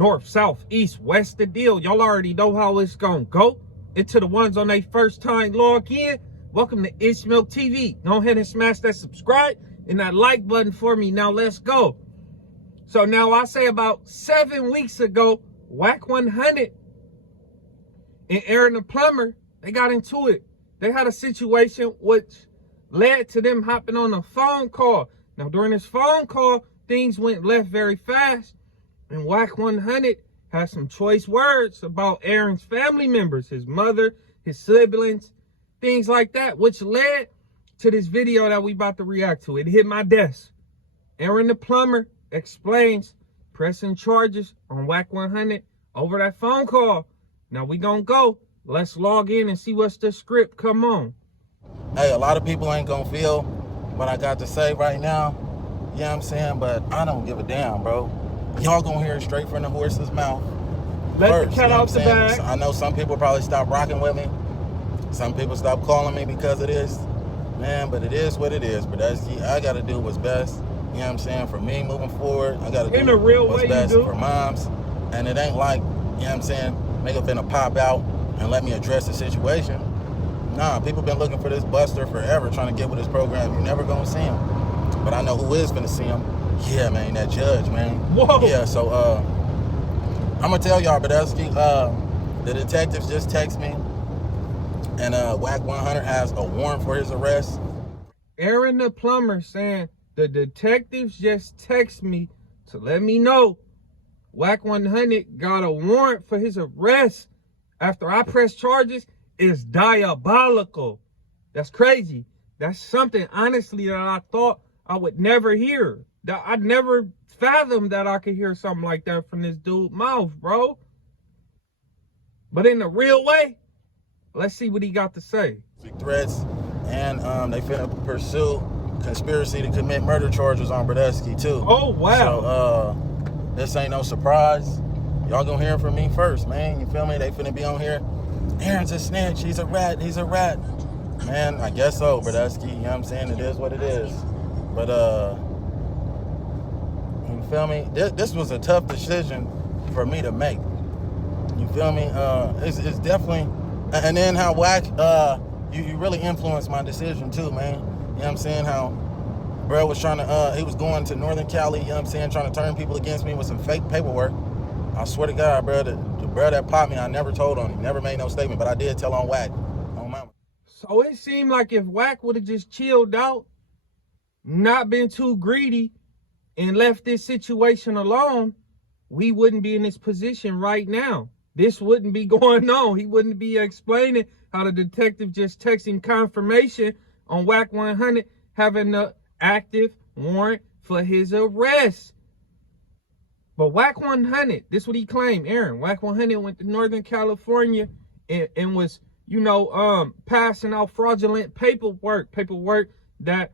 north, south, east, west, the deal. Y'all already know how it's gonna go. And to the ones on their first time log in, welcome to Ishmael TV. Go ahead and smash that subscribe and that like button for me. Now let's go. So now I say about 7 weeks ago, Wack 100 and Aron the Plumber, they got into it. They had a situation which led to them hopping on a phone call. Now during this phone call, things went left very fast. And Wack 100 had some choice words about Aron's family members, his mother, his siblings, things like that, which led to this video that we about to react to. It hit my desk. Aron the Plumber explains pressing charges on Wack 100 over that phone call. Now we gonna go. Let's log in and see what's the script. Come on. Hey, a lot of people ain't gonna feel what I got to say right now. You know what I'm saying? But I don't give a damn, bro. Y'all gonna hear it straight from the horse's mouth. Let the cat out the bag. I know some people probably stop rocking with me. Some people stop calling me because of this. Man, but it is what it is. But I gotta do what's best. You know what I'm saying? For me moving forward, I gotta do what's best for moms. And it ain't like, you know what I'm saying, nigga finna pop out and let me address the situation. Nah, people been looking for this buster forever, trying to get with this program. You never gonna see him. But I know who is finna see him. Yeah, man, that judge, man. Whoa. Yeah, so I'm gonna tell y'all, Badesky, the detectives just text me, and Wack 100 has a warrant for his arrest. Aron the Plumber saying the detectives just text me to let me know Wack 100 got a warrant for his arrest after I press charges. Is diabolical. That's crazy. That's something, honestly, that I thought I would never hear. That I'd never fathomed that I could hear something like that from this dude's mouth, bro. But in a real way, let's see what he got to say. Threats, and they finna pursue conspiracy to commit murder charges on Badesky too. Oh, wow. So this ain't no surprise. Y'all gonna hear from me first, man. You feel me? They finna be on here. Aron's a snitch. He's a rat. He's a rat. Man, I guess so, Badesky. You know what I'm saying? It is what it is. But, you feel me? This was a tough decision for me to make. You feel me? It's definitely... And then how Wack, you really influenced my decision too, man. You know what I'm saying? How bro was trying to... he was going to Northern Cali, you know what I'm saying? Trying to turn people against me with some fake paperwork. I swear to God, bro, the bro that popped me, I never told on him. Never made no statement, but I did tell on Wack. On mama. So it seemed like if Wack would have just chilled out, not been too greedy, and left this situation alone, we wouldn't be in this position right now. This wouldn't be going on. He wouldn't be explaining how the detective just texting confirmation on Wack 100 having an active warrant for his arrest. But Wack 100, this is what he claimed, Aron. Wack 100 went to Northern California and was, you know, passing out fraudulent paperwork that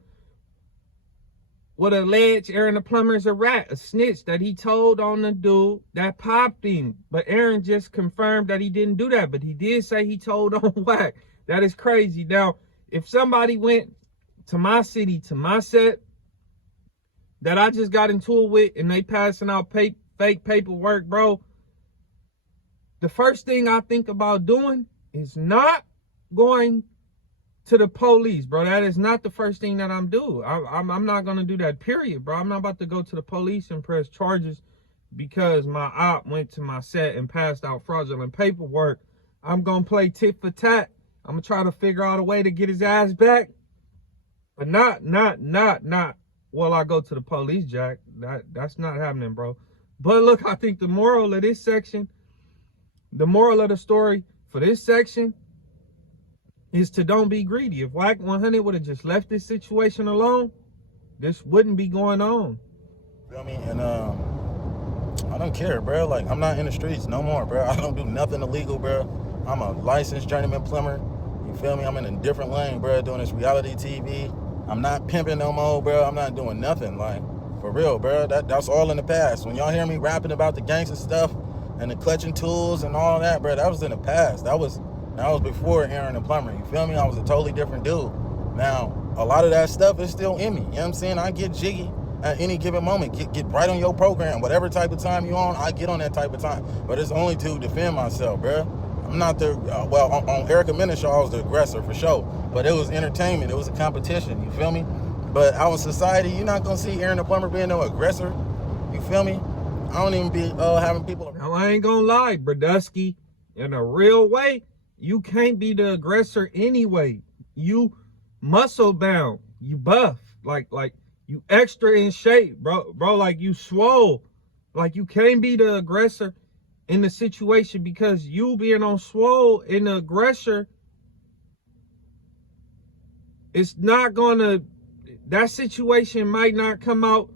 would allege Aron the Plumber is a rat, a snitch that he told on the dude that popped him. But Aron just confirmed that he didn't do that. But he did say he told on Wack. That is crazy. Now, if somebody went to my city, to my set, that I just got into it with, and they passing out fake paperwork, bro, the first thing I think about doing is not going to the police, bro. That is not the first thing that I'm doing. I'm not going to do that, period, bro. I'm not about to go to the police and press charges because my op went to my set and passed out fraudulent paperwork. I'm going to play tit for tat. I'm going to try to figure out a way to get his ass back, but not well, I go to the police, Jack. That's not happening, bro. But look, I think the moral of this section, the moral of the story for this section is to don't be greedy. If Wack 100 would have just left this situation alone, this wouldn't be going on. Feel me? And I don't care, bro. Like, I'm not in the streets no more, bro. I don't do nothing illegal, bro. I'm a licensed journeyman plumber. You feel me? I'm in a different lane, bro, doing this reality TV. I'm not pimping no more, bro. I'm not doing nothing, like, for real, bro. That's all in the past. When y'all hear me rapping about the gangster stuff and the clutching tools and all that, bro, that was in the past. That was before Aron the Plumber. You feel me? I was a totally different dude. Now, a lot of that stuff is still in me. You know what I'm saying? I get jiggy. at any given moment. Get right on your program. Whatever type of time you on, I get on that type of time. But it's only to defend myself, bro. I'm not the, well, on Erica Minishaw, I was the aggressor for sure. But it was entertainment. It was a competition, you feel me? But out in society, you're not going to see Aron the Plumber being no aggressor. You feel me? I don't even be having people. Now, I ain't gonna lie, Brodusky. In a real way, you can't be the aggressor anyway. You muscle bound. You buff. Like you extra in shape, bro. Like you swole. Like you can't be the aggressor in the situation, because you being on swole in the aggressor, it's not gonna, that situation might not come out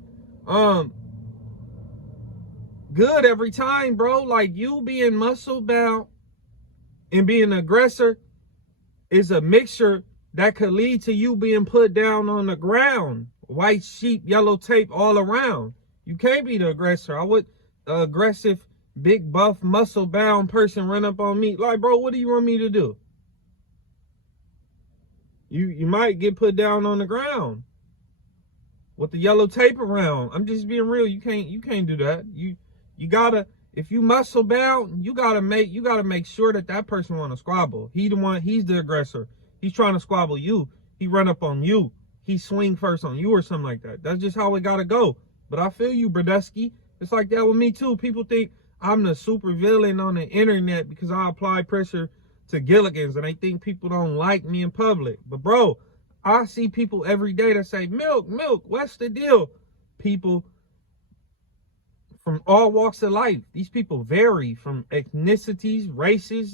good every time, bro. Like you being muscle bound and being an aggressor is a mixture that could lead to you being put down on the ground. White sheep, yellow tape all around. You can't be the aggressor. I would aggressive, big buff, muscle bound person run up on me. Like, bro, what do you want me to do? You might get put down on the ground with the yellow tape around. I'm just being real. You can't do that. You gotta, if you muscle bound, you gotta make sure that person wanna squabble. He's the aggressor. He's trying to squabble you. He run up on you. He swing first on you or something like that. That's just how it gotta go. But I feel you, Brodusky. It's like that with me too. People think I'm the super villain on the internet because I apply pressure to Gilligan's and they think people don't like me in public. But bro, I see people every day that say, milk, what's the deal? People from all walks of life. These people vary from ethnicities, races,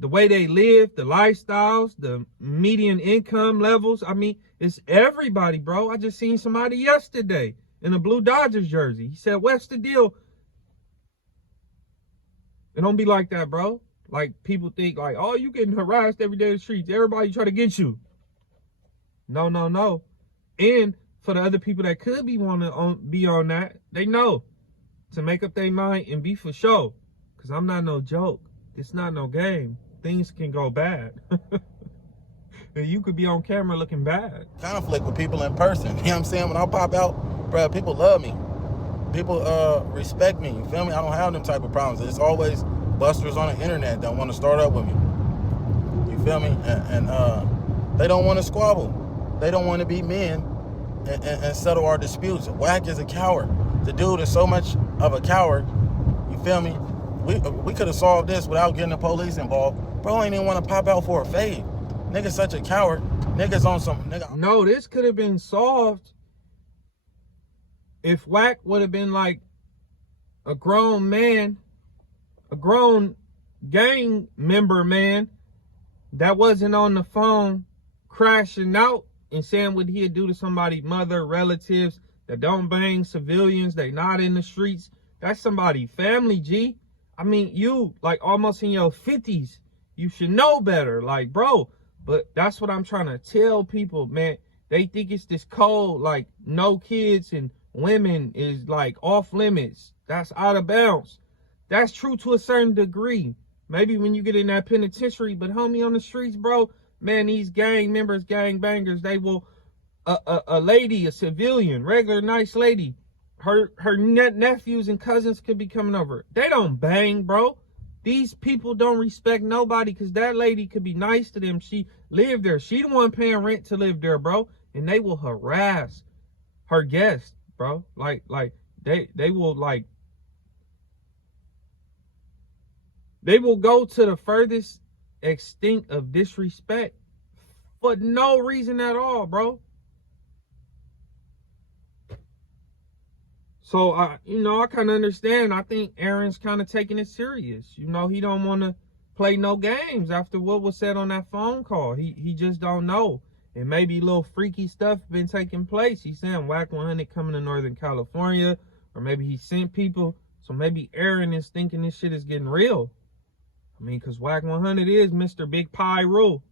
the way they live, the lifestyles, the median income levels. I mean, it's everybody, bro. I just seen somebody yesterday in a blue Dodgers jersey. He said, what's the deal? It don't be like that, bro. Like, people think like, oh, you getting harassed every day in the streets. Everybody try to get you. No. And for the other people that could be be on that, they know to make up their mind and be for sure. Because I'm not no joke. It's not no game. Things can go bad. And you could be on camera looking bad. Conflict with people in person. You know what I'm saying? When I pop out, bro, people love me. People respect me. You feel me? I don't have them type of problems. It's always busters on the internet that want to start up with me. You feel me? And they don't want to squabble. They don't want to be men and settle our disputes. Wack is a coward. The dude is so much of a coward. You feel me? We could have solved this without getting the police involved. Bro, ain't even want to pop out for a fade. Nigga's such a coward. Nigga's on some nigga. No, this could have been solved if Wack would have been like a grown man, a grown gang member man that wasn't on the phone crashing out and saying what he'd do to somebody's mother, relatives that don't bang civilians, they not in the streets. That's somebody family, G. I mean, you like almost in your 50s. You should know better, like, bro. But that's what I'm trying to tell people, man. They think it's this code, like no kids and women is like off limits. That's out of bounds. That's true to a certain degree. Maybe when you get in that penitentiary, but homie, on the streets, bro, man, these gang members, gang bangers, they will, a lady, a civilian, regular nice lady, her nephews and cousins could be coming over. They don't bang, bro. These people don't respect nobody because that lady could be nice to them. She lived there. She the one paying rent to live there, bro. And they will harass her guests, bro. Like they will like, they will go to the furthest extent of disrespect for no reason at all, bro. So, I kind of understand. I think Aron's kind of taking it serious. You know, he don't want to play no games after what was said on that phone call. He just don't know. And maybe little freaky stuff been taking place. He's saying Wack 100 coming to Northern California. Or maybe he sent people. So maybe Aron is thinking this shit is getting real. I mean, because Wack 100 is Mr. Big Pie Rule.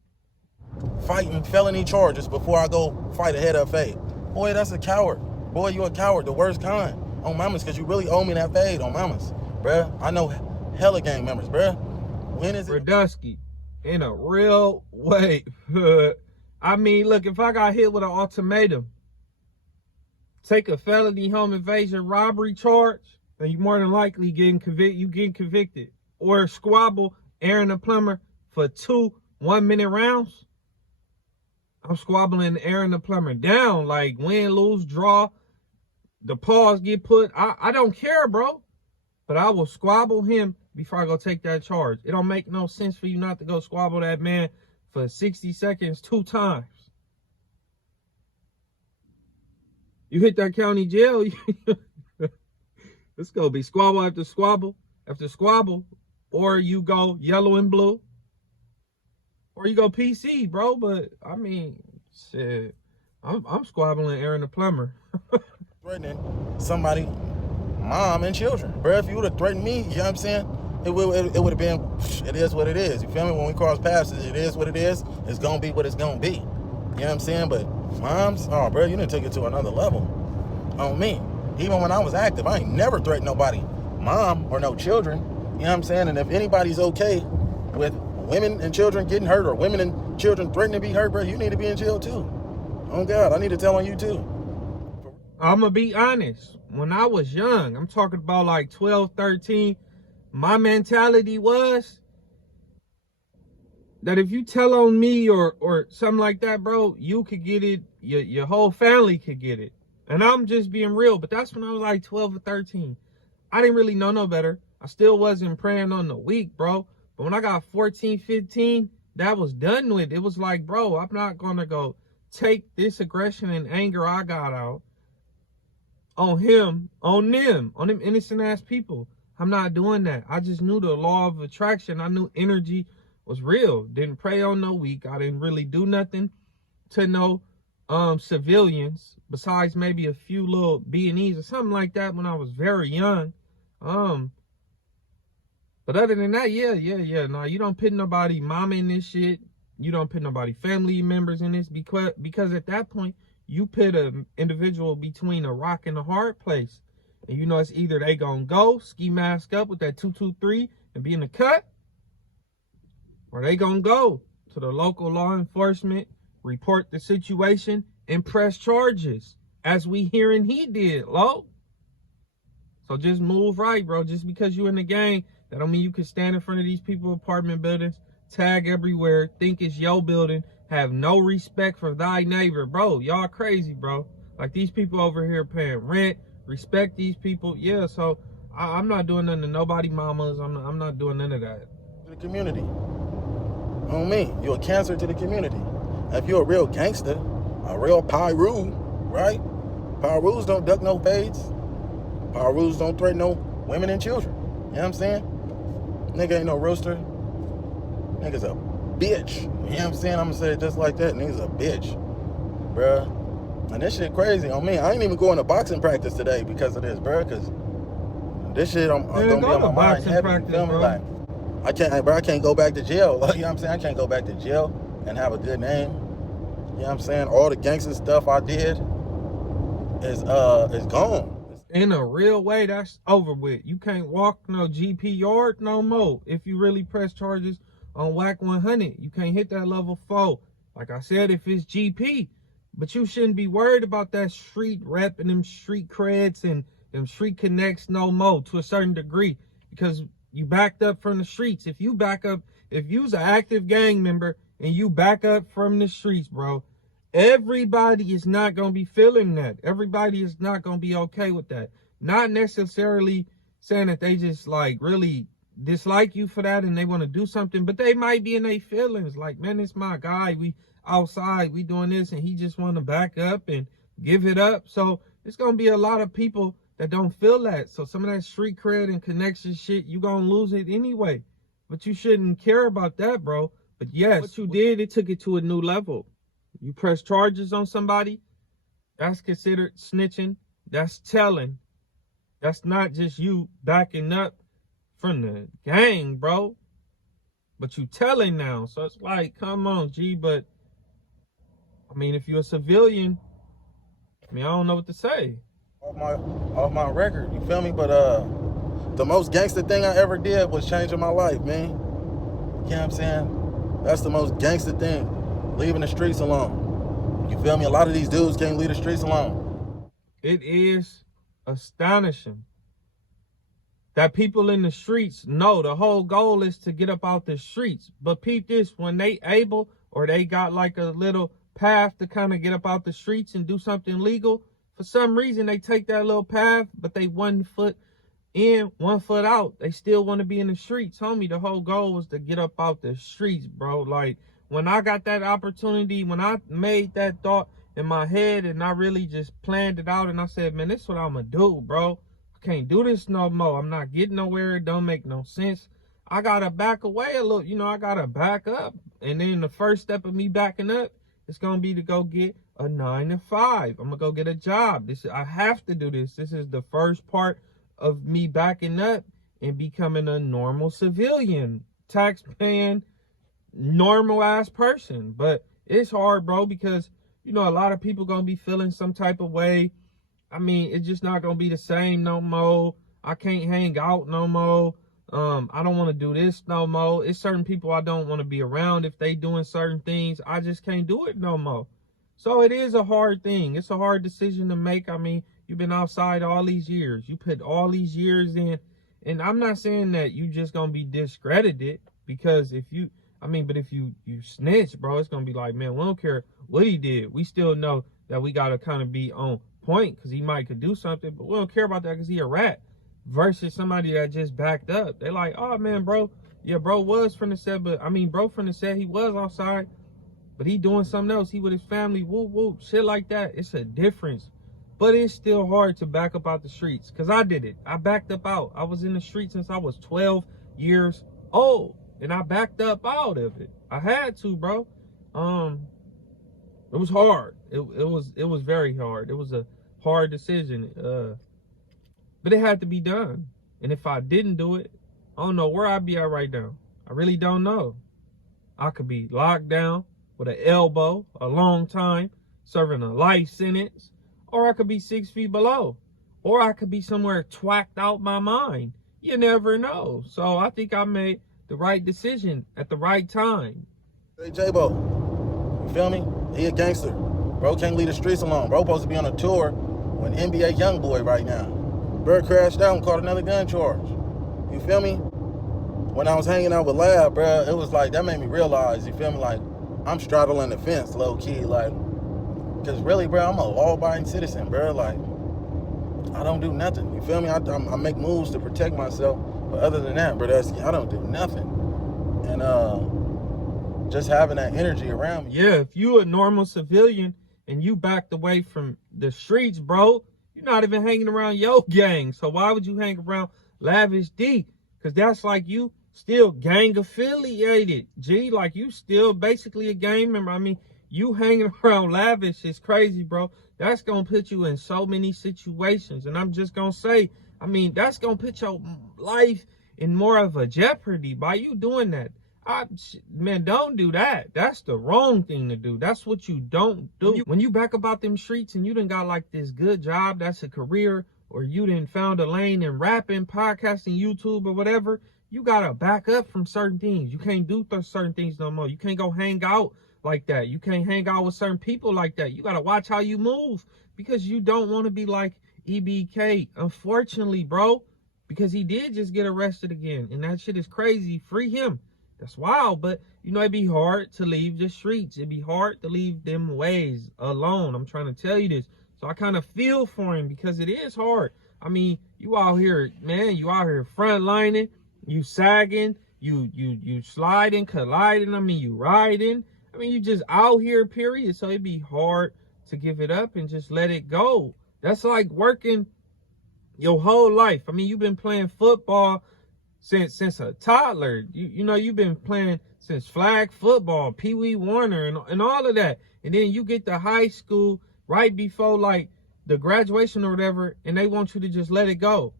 Fighting felony charges before I go fight a head up fade. Boy, that's a coward. Boy, you a coward, the worst kind. On mamas, because you really owe me that fade on mamas. Bruh, I know hella gang members, bruh. When is it? Brodusky, in a real way. I mean, look, if I got hit with an ultimatum, take a felony home invasion robbery charge, then you more than likely getting convicted. Or squabble Aron the Plumber for 2 1-minute rounds. I'm squabbling Aron the Plumber down, like win, lose, draw, the pause get put. I don't care, bro. But I will squabble him before I go take that charge. It don't make no sense for you not to go squabble that man for 60 seconds 2 times. You hit that county jail, it's gonna be squabble after squabble after squabble, or you go yellow and blue, or you go PC, bro. But I mean, shit, I'm squabbling Aron the Plumber. Threatening somebody, mom and children, bro. If you would have threatened me, you know what I'm saying? It would have been, it is what it is. You feel me? When we cross paths, it is what it is. It's gonna be what it's gonna be. You know what I'm saying? But moms, oh, bro, you didn't take it to another level on me. Even when I was active, I ain't never threatened nobody, mom or no children. You know what I'm saying? And if anybody's okay with women and children getting hurt, or women and children threatening to be hurt, bro, you need to be in jail too. Oh God, I need to tell on you too. I'm gonna be honest. When I was young, I'm talking about like 12, 13, my mentality was that if you tell on me or something like that, bro, you could get it. Your whole family could get it. And I'm just being real. But that's when I was like 12 or 13. I didn't really know no better. I still wasn't praying on the weak, bro. But when I got 14, 15, that was done with. It was like, bro, I'm not going to go take this aggression and anger I got out on him, on them innocent ass people. I'm not doing that. I just knew the law of attraction. I knew energy was real. Didn't pray on no weak. I didn't really do nothing to no civilians besides maybe a few little B&Es or something like that when I was very young. But other than that, yeah. No, you don't put nobody mama in this shit. You don't put nobody family members in this because at that point you put an individual between a rock and a hard place. And you know it's either they gonna go ski mask up with that 223 and be in the cut, or they gonna go to the local law enforcement, report the situation, and press charges, as we hearing he did, lo. So just move right, bro. Just because you in the gang, that don't mean you can stand in front of these people apartment buildings, tag everywhere, think it's your building, have no respect for thy neighbor. Bro, y'all crazy, bro. Like these people over here paying rent, respect these people. Yeah, so I'm not doing nothing to nobody mamas. I'm not doing none of that. The community. On me, you're a cancer to the community. If you're a real gangster, a real Pyru, right? Pyrus don't duck no fades. Pyrus don't threaten no women and children. You know what I'm saying? Nigga ain't no rooster. Nigga's a bitch. You know what I'm saying? I'm gonna say it just like that. Nigga's a bitch, bruh. And this shit crazy on me. I ain't even going to boxing practice today because of this, bruh. Because this shit I'm gonna be on my mind heavy. You feel me? Like I can't go back to jail. Like, you know what I'm saying? I can't go back to jail and have a good name. You know what I'm saying? All the gangster stuff I did is gone. In a real way, that's over with. You can't walk no GP yard no more if you really press charges on Wack 100. You can't hit that level 4. Like I said, if it's GP. But you shouldn't be worried about that street rep and them street creds and them street connects no more to a certain degree. Because you backed up from the streets. If you's an active gang member and you back up from the streets, bro, everybody is not going to be feeling that. Everybody is not going to be okay with that. Not necessarily saying that they just like really dislike you for that and they want to do something, but they might be in their feelings. Like, man, it's my guy. We outside, we doing this, and he just want to back up and give it up. So it's going to be a lot of people that don't feel that. So some of that street cred and connection shit, you going to lose it anyway. But you shouldn't care about that, bro. But yes, what you did, it took it to a new level. You press charges on somebody, that's considered snitching. That's telling. That's not just you backing up from the gang, bro. But you telling now. So it's like, come on, G. But, I mean, if you're a civilian, I mean, I don't know what to say. Off my record, you feel me? But the most gangster thing I ever did was changing my life, man. You know what I'm saying? That's the most gangster thing. Leaving the streets alone. You feel me? A lot of these dudes can't leave the streets alone. It is astonishing that people in the streets know the whole goal is to get up out the streets. But peep this, when they able or they got like a little path to kind of get up out the streets and do something legal, for some reason they take that little path, but they 1 foot in, 1 foot out. They still want to be in the streets. Homie, the whole goal was to get up out the streets, bro. Like, when I got that opportunity, when I made that thought in my head and I really just planned it out and I said, man, this is what I'm going to do, bro. Can't do this no more. I'm not getting nowhere. It don't make no sense. I gotta back away a little. I gotta back up. And then the first step of me backing up is gonna be to go get a 9 to 5. I'm gonna go get a job. I have to do this. This is the first part of me backing up and becoming a normal civilian, tax-paying, normal ass person. But it's hard, bro, because a lot of people gonna be feeling some type of way. I mean, it's just not going to be the same no more. I can't hang out no more. I don't want to do this no more. It's certain people I don't want to be around if they doing certain things. I just can't do it no more. So it is a hard thing. It's a hard decision to make. I mean, you've been outside all these years. You put all these years in. And I'm not saying that you just going to be discredited because if you snitch, bro, it's going to be like, man, we don't care what he did. We still know that we got to kind of be on point because he might could do something, but we don't care about that because he a rat versus somebody that just backed up. They like, oh man, bro, yeah, bro was from the set, bro from the set, he was outside, but he doing something else. He with his family, whoop, whoop, shit like that. It's a difference, but it's still hard to back up out the streets because I did it. I backed up out. I was in the streets since I was 12 years old and I backed up out of it. I had to, bro. It was hard. It was very hard. It was a hard decision. But it had to be done. And if I didn't do it, I don't know where I'd be at right now. I really don't know. I could be locked down with an elbow a long time, serving a life sentence, or I could be 6 feet below, or I could be somewhere twacked out my mind. You never know. So I think I made the right decision at the right time. Hey, J-Bo, you feel me? He a gangster. Bro can't leave the streets alone. Bro supposed to be on a tour with an NBA young boy right now. Bird crashed out and caught another gun charge. You feel me? When I was hanging out with Lab, bro, it was like, that made me realize, you feel me? Like, I'm straddling the fence, low key. Like, because really, bro, I'm a law-abiding citizen, bro. Like, I don't do nothing. You feel me? I make moves to protect myself. But other than that, bro, I don't do nothing. And, just having that energy around me. Yeah, if you a normal civilian and you backed away from the streets, bro, you're not even hanging around your gang. So why would you hang around Lavish D? Because that's like you still gang affiliated, G. Like you still basically a gang member. I mean, you hanging around Lavish is crazy, bro. That's going to put you in so many situations. And I'm just going to say, I mean, that's going to put your life in more of a jeopardy by you doing that. Man, don't do that. That's the wrong thing to do. That's what you don't do. When you back about them streets and you done got like this good job, that's a career, or you done found a lane in rapping, podcasting, YouTube, or whatever, you gotta back up from certain things. You can't do certain things no more. You can't go hang out like that. You can't hang out with certain people like that. You gotta watch how you move because you don't want to be like EBK. Unfortunately, bro, because he did just get arrested again, and that shit is crazy. Free him. That's wild, but it'd be hard to leave the streets. It'd be hard to leave them ways alone. I'm trying to tell you this. So I kind of feel for him because it is hard. I mean, you out here, man, you out here frontlining, you sagging, you sliding, colliding. I mean, you riding. I mean, you just out here, period. So it'd be hard to give it up and just let it go. That's like working your whole life. I mean, you've been playing football since a toddler. You've been playing since flag football, Pee Wee Warner, and all of that. And then you get to high school right before like the graduation or whatever, and they want you to just let it go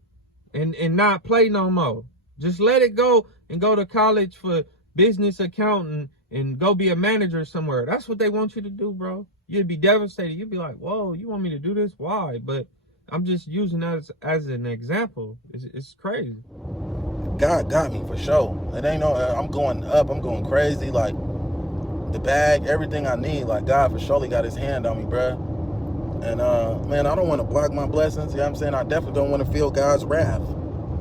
and not play no more. Just let it go and go to college for business accounting and go be a manager somewhere. That's what they want you to do, bro. You'd be devastated. You'd be like, whoa, you want me to do this? Why? But I'm just using that as an example. It's crazy. God got me for sure. It ain't no, I'm going up, I'm going crazy. Like, the bag, everything I need, like, God for surely got his hand on me, bruh. And man, I don't want to block my blessings. You know what I'm saying? I definitely don't want to feel God's wrath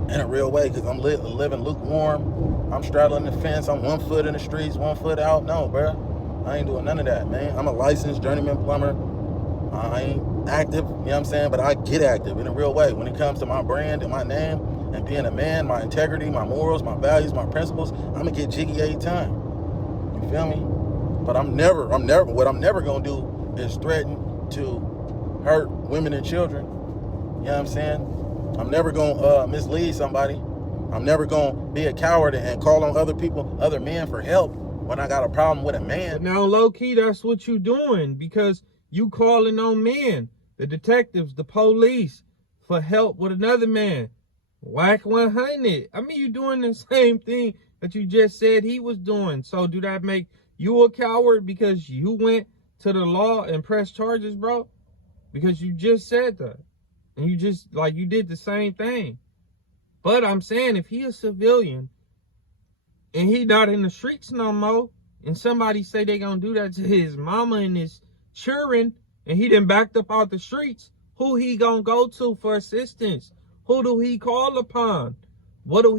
in a real way, because I'm living lukewarm. I'm straddling the fence. I'm 1 foot in the streets, 1 foot out. No, bro. I ain't doing none of that, man. I'm a licensed journeyman plumber. I ain't active, you know what I'm saying? But I get active in a real way. When it comes to my brand and my name and being a man, my integrity, my morals, my values, my principles, I'm gonna get jiggy every time. You feel me? But what I'm never gonna do is threaten to hurt women and children. You know what I'm saying? I'm never gonna mislead somebody. I'm never gonna be a coward and call on other men for help when I got a problem with a man. But now, low key, that's what you doing, because you calling on men, the detectives, the police, for help with another man. Wack 100. I mean, you doing the same thing that you just said he was doing. So do that make you a coward because you went to the law and pressed charges, bro? Because you just said that. And you just, you did the same thing. But I'm saying, if he a civilian and he not in the streets no more, and somebody say they gonna do that to his mama and his children, and he done backed up out the streets, who he gonna go to for assistance? Who do he call upon? What do?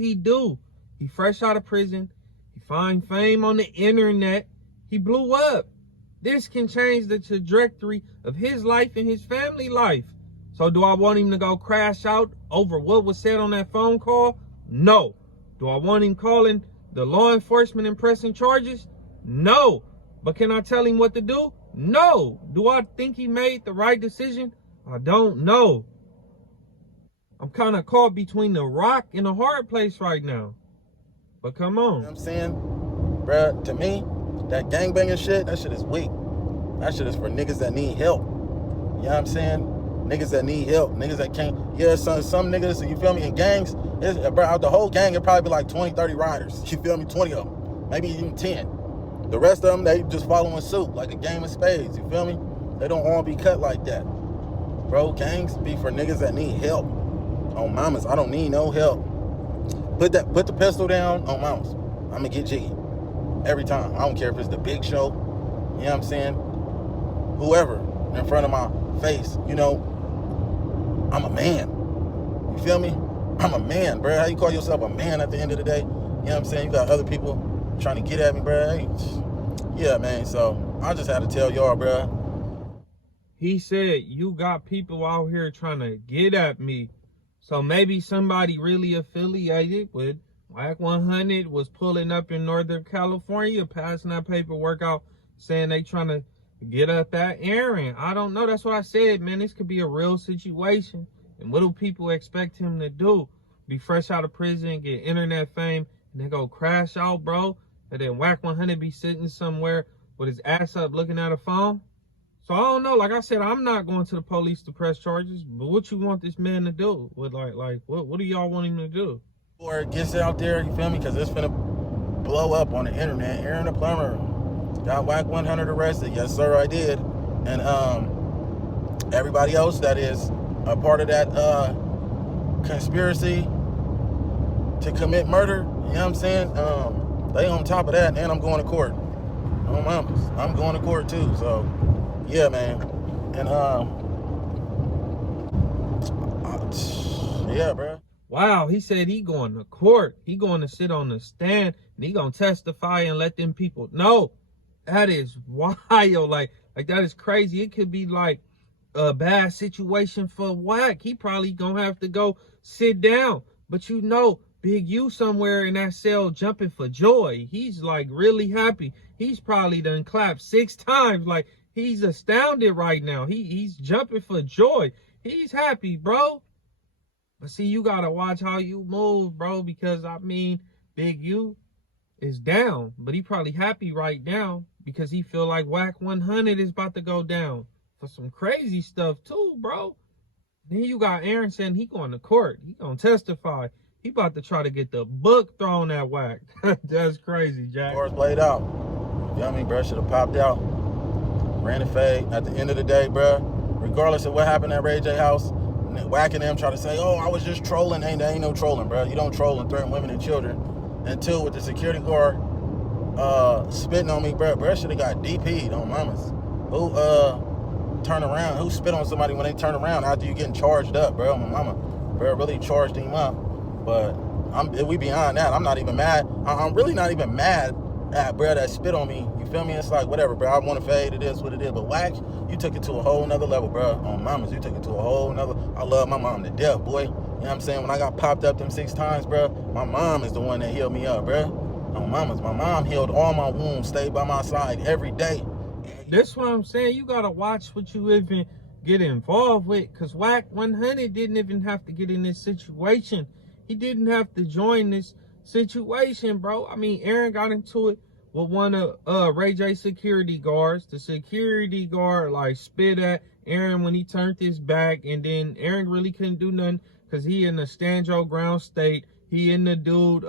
He fresh out of prison. He find fame on the internet. He blew up. This can change the trajectory of his life and his family life. So do I want him to go crash out over what was said on that phone call? No. Do I want him calling the law enforcement and pressing charges? No. But can I tell him what to do? No. Do I think he made the right decision? I don't know. I'm kind of caught between the rock and a hard place right now. But come on. You know what I'm saying? Bruh, to me, that gangbanging shit, that shit is weak. That shit is for niggas that need help. You know what I'm saying? Niggas that need help. Niggas that can't. Yeah, some niggas, you feel me, in gangs, bro, out the whole gang, it'd probably be like 20, 30 riders. You feel me? 20 of them. Maybe even 10. The rest of them, they just following suit like a game of spades. You feel me? They don't all be cut like that. Bro, gangs be for niggas that need help. On mamas, I don't need no help. Put the pistol down on mamas. I'm gonna get jiggy. Every time. I don't care if it's the Big Show. You know what I'm saying? Whoever in front of my face, you know, I'm a man. You feel me? I'm a man, bro. How you call yourself a man at the end of the day? You know what I'm saying? You got other people trying to get at me, bro. Hey, yeah, man. So I just had to tell y'all, bro. He said, you got people out here trying to get at me. So maybe somebody really affiliated with Wack 100 was pulling up in Northern California, passing that paperwork out, saying they trying to get up at Aron. I don't know. That's what I said, man. This could be a real situation. And what do people expect him to do? Be fresh out of prison, get internet fame, and then go crash out, bro? And then Wack 100 be sitting somewhere with his ass up looking at a phone? So I don't know. Like I said, I'm not going to the police to press charges. But what you want this man to do? With what do y'all want him to do? Or it gets out there, you feel me? Because it's finna blow up on the internet. Aron the Plumber got Wack 100 arrested. Yes, sir, I did. And everybody else that is a part of that conspiracy to commit murder, you know what I'm saying? They on top of that, and I'm going to court. I'm going to court too. So yeah, man. And yeah, bro. Wow, he said he going to court. He going to sit on the stand and he going to testify and let them people know. That is wild. Like that is crazy. It could be like a bad situation for Wack. He probably going to have to go sit down. But you know, Big U somewhere in that cell jumping for joy. He's like really happy. He's probably done clapped 6 times. Like he's astounded right now. He's jumping for joy. He's happy, bro. But see, you gotta watch how you move, bro, because I mean, Big U is down, but he probably happy right now because he feel like Wack 100 is about to go down for some crazy stuff too, bro. Then you got Aron saying he going to court. He gonna testify. He about to try to get the book thrown at Wack. That's crazy, Jack. Cards played out. You know what I mean, bro? Should have popped out. Ran the fade. At the end of the day, bro, regardless of what happened at Ray J house, Wack and them try to say, oh, I was just trolling. There ain't no trolling, bro. You don't troll and threaten women and children. And 2, with the security guard spitting on me, bro should have got DP'd on mamas. turn around? Who spit on somebody when they turn around after you getting charged up, bro? My mama, bro, really charged him up. But we beyond that. I'm not even mad. I'm really not even mad at bro that spit on me. You feel me? It's like, whatever, bro. I want to fade. It is what it is. But Wack, you took it to a whole nother level, bro. On mamas, you took it to a whole nother. I love my mom to death, boy. You know what I'm saying? When I got popped up them 6 times, bro, my mom is the one that healed me up, bro. On mamas, my mom healed all my wounds, stayed by my side every day. That's what I'm saying. You gotta watch what you even get involved with, because Wack 100 didn't even have to get in this situation. He didn't have to join this situation, bro. I mean, Aron got into it with one of Ray J's security guards. The security guard like spit at Aron when he turned his back, and then Aron really couldn't do nothing because he in a stand your ground state. He in the dude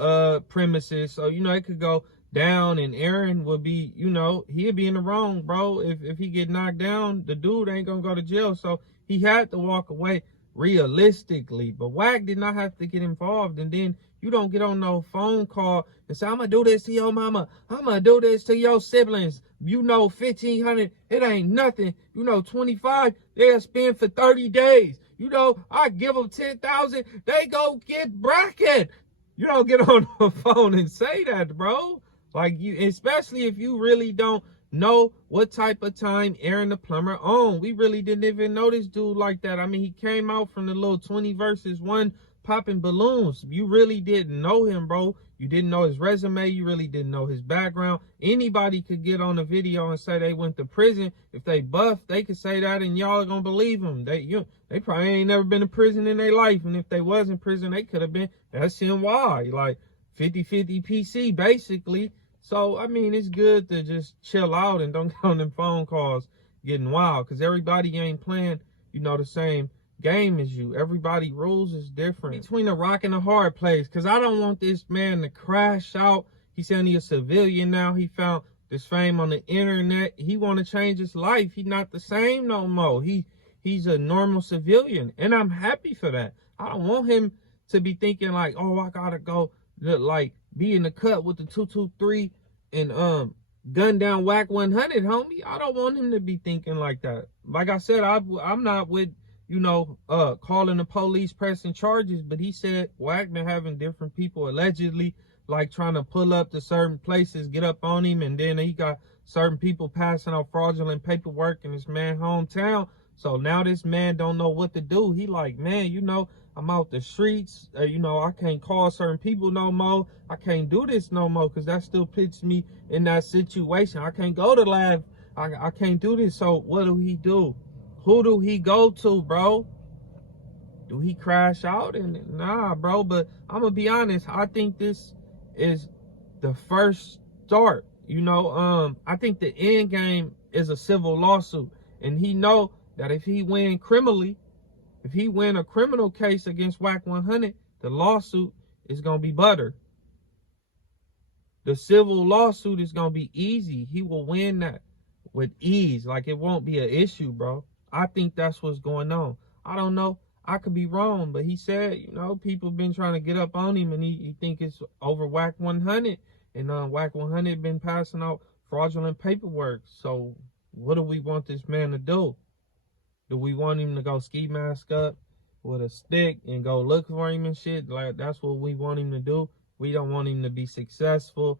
premises, so you know it could go down, and Aron would be, you know, he'd be in the wrong, bro. If he get knocked down, the dude ain't gonna go to jail. So he had to walk away realistically. But Wack did not have to get involved. And then you don't get on no phone call and say, I'm gonna do this to your mama, I'm gonna do this to your siblings. You know, 1,500, it ain't nothing. You know, 25, they'll spend for 30 days. You know, I give them 10,000, they go get bracket. You don't get on the phone and say that, bro. Like, you, especially if you really don't know what type of time Aron the Plumber on. We really didn't even know this dude like that. I mean, he came out from the little 20 versus 1 popping balloons. You really didn't know him, bro. You didn't know his resume. You really didn't know his background. Anybody could get on a video and say they went to prison. If they buff, they could say that and y'all are going to believe them. They probably ain't never been to prison in their life. And if they was in prison, they could have been. That's NY. Like 50-50 PC, basically. So, I mean, it's good to just chill out and don't get on them phone calls getting wild, because everybody ain't playing, you know, the same game as you. Everybody rules is different. Between a rock and a hard place, because I don't want this man to crash out. He's saying he's a civilian now. He found this fame on the internet. He want to change his life. He's not the same no more. He's a normal civilian, and I'm happy for that. I don't want him to be thinking like, oh, I gotta go, like, be in the cut with the 223 and gun down Wack 100, homie. I don't want him to be thinking like that. Like I said, I'm not with, you know, calling the police, pressing charges, but he said Wack been having different people allegedly like trying to pull up to certain places, get up on him, and then he got certain people passing out fraudulent paperwork in his man hometown. So now this man don't know what to do. He like, man, you know, I'm out the streets. You know, I can't call certain people no more. I can't do this no more because that still puts me in that situation. I can't go to lab. I can't do this. So what do he do? Who do he go to, bro? Do he crash out? And nah, bro. But I'm gonna be honest. I think this is the first start. You know, I think the end game is a civil lawsuit, and he know that if he win criminally, if he win a criminal case against Wack 100, the lawsuit is going to be butter. The civil lawsuit is going to be easy. He will win that with ease. Like, it won't be an issue, bro. I think that's what's going on. I don't know. I could be wrong, but he said, you know, people been trying to get up on him, and he think it's over Wack 100. And Wack 100 been passing out fraudulent paperwork. So what do we want this man to do? Do we want him to go ski mask up with a stick and go look for him and shit? Like, that's what we want him to do. We don't want him to be successful,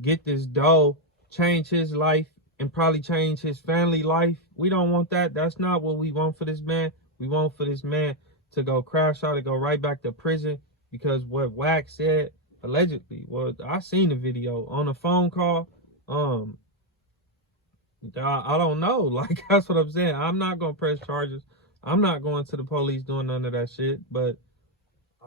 get this dough, change his life, and probably change his family life. We don't want that. That's not what we want for this man. We want for this man to go crash out and go right back to prison, because what Wack said, allegedly, well, I seen the video on a phone call. I don't know. Like, that's what I'm saying. I'm not going to press charges. I'm not going to the police doing none of that shit. But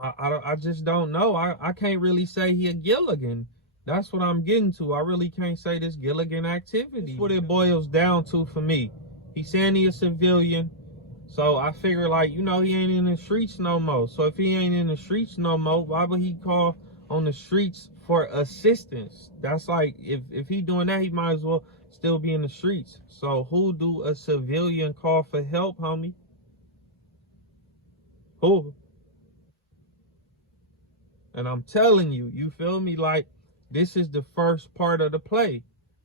I just don't know. I can't really say he a Gilligan. That's what I'm getting to. I really can't say this Gilligan activity. That's what it boils down to for me. He's saying he a civilian. So I figure, like, you know, he ain't in the streets no more. So if he ain't in the streets no more, why would he call on the streets for assistance? That's like, if he doing that, he might as well still be in the streets. So who do a civilian call for help, homie? Who? And I'm telling you, you feel me? Like, this is the first part of the play.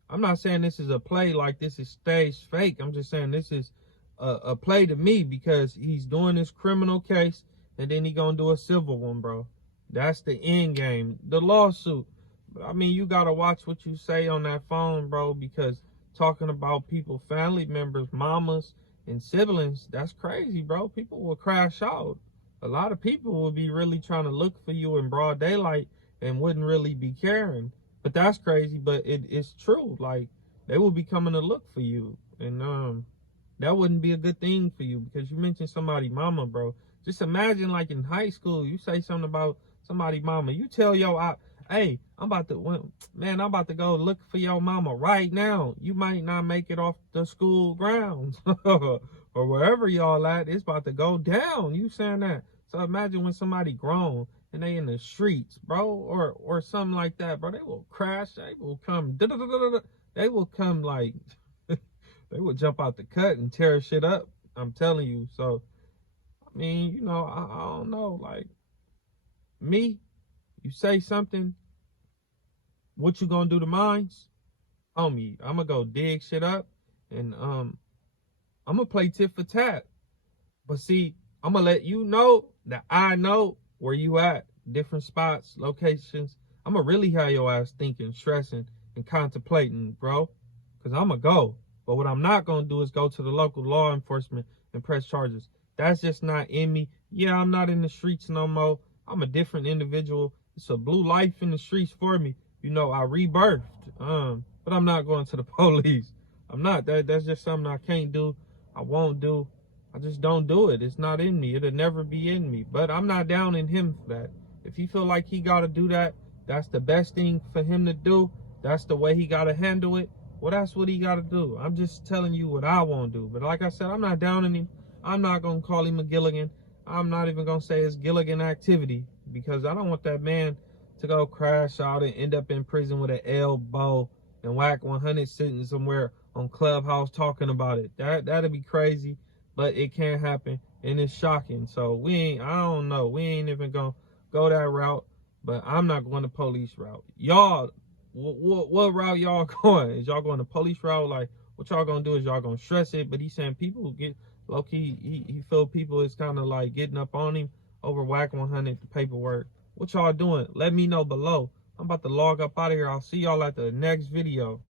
I'm not saying this is a play like this is staged fake. I'm just saying this is a play to me because he's doing this criminal case and then he gonna do a civil one, bro. That's the end game. The lawsuit. I mean, you gotta watch what you say on that phone, bro, because talking about people, family members, mamas, and siblings, that's crazy, bro. People will crash out. A lot of people will be really trying to look for you in broad daylight and wouldn't really be caring. But that's crazy, but it's true. Like, they will be coming to look for you. And that wouldn't be a good thing for you because you mentioned somebody mama, bro. Just imagine, like, in high school, you say something about somebody mama. You tell hey, I'm about to go look for your mama right now. You might not make it off the school grounds or wherever y'all at. It's about to go down. You saying that. So imagine when somebody grown and they in the streets, bro, or something like that, bro. They will crash. They will come. They will come like they will jump out the cut and tear shit up. I'm telling you. So, I mean, you know, I don't know. Like, me, you say something, what you gonna do to mines? Homie, I'm gonna go dig shit up and I'm gonna play tit for tat. But see, I'm gonna let you know that I know where you at, different spots, locations. I'm gonna really have your ass thinking, stressing, and contemplating, bro. Cause I'm gonna go. But what I'm not gonna do is go to the local law enforcement and press charges. That's just not in me. Yeah, I'm not in the streets no more. I'm a different individual. It's a blue life in the streets for me. You know, I rebirthed. But I'm not going to the police. I'm not. That's just something I can't do. I won't do. I just don't do it. It's not in me. It'll never be in me. But I'm not down in him for that. If he feel like he got to do that, that's the best thing for him to do. That's the way he got to handle it. Well, that's what he got to do. I'm just telling you what I won't do. But like I said, I'm not down in him. I'm not going to call him a Gilligan. I'm not even going to say it's Gilligan activity because I don't want that man to go crash out and end up in prison with an elbow and Wack 100 sitting somewhere on Clubhouse talking about it. That'd be crazy, but it can't happen and it's shocking. So I don't know. We ain't even gonna go that route, but I'm not going the police route. Y'all, what route y'all going? Is y'all going the police route? Like, what y'all gonna do is y'all gonna stress it, but he's saying people get low-key, he feel people is kind of like getting up on him over Wack 100, the paperwork. What y'all doing? Let me know below. I'm about to log up out of here. I'll see y'all at the next video.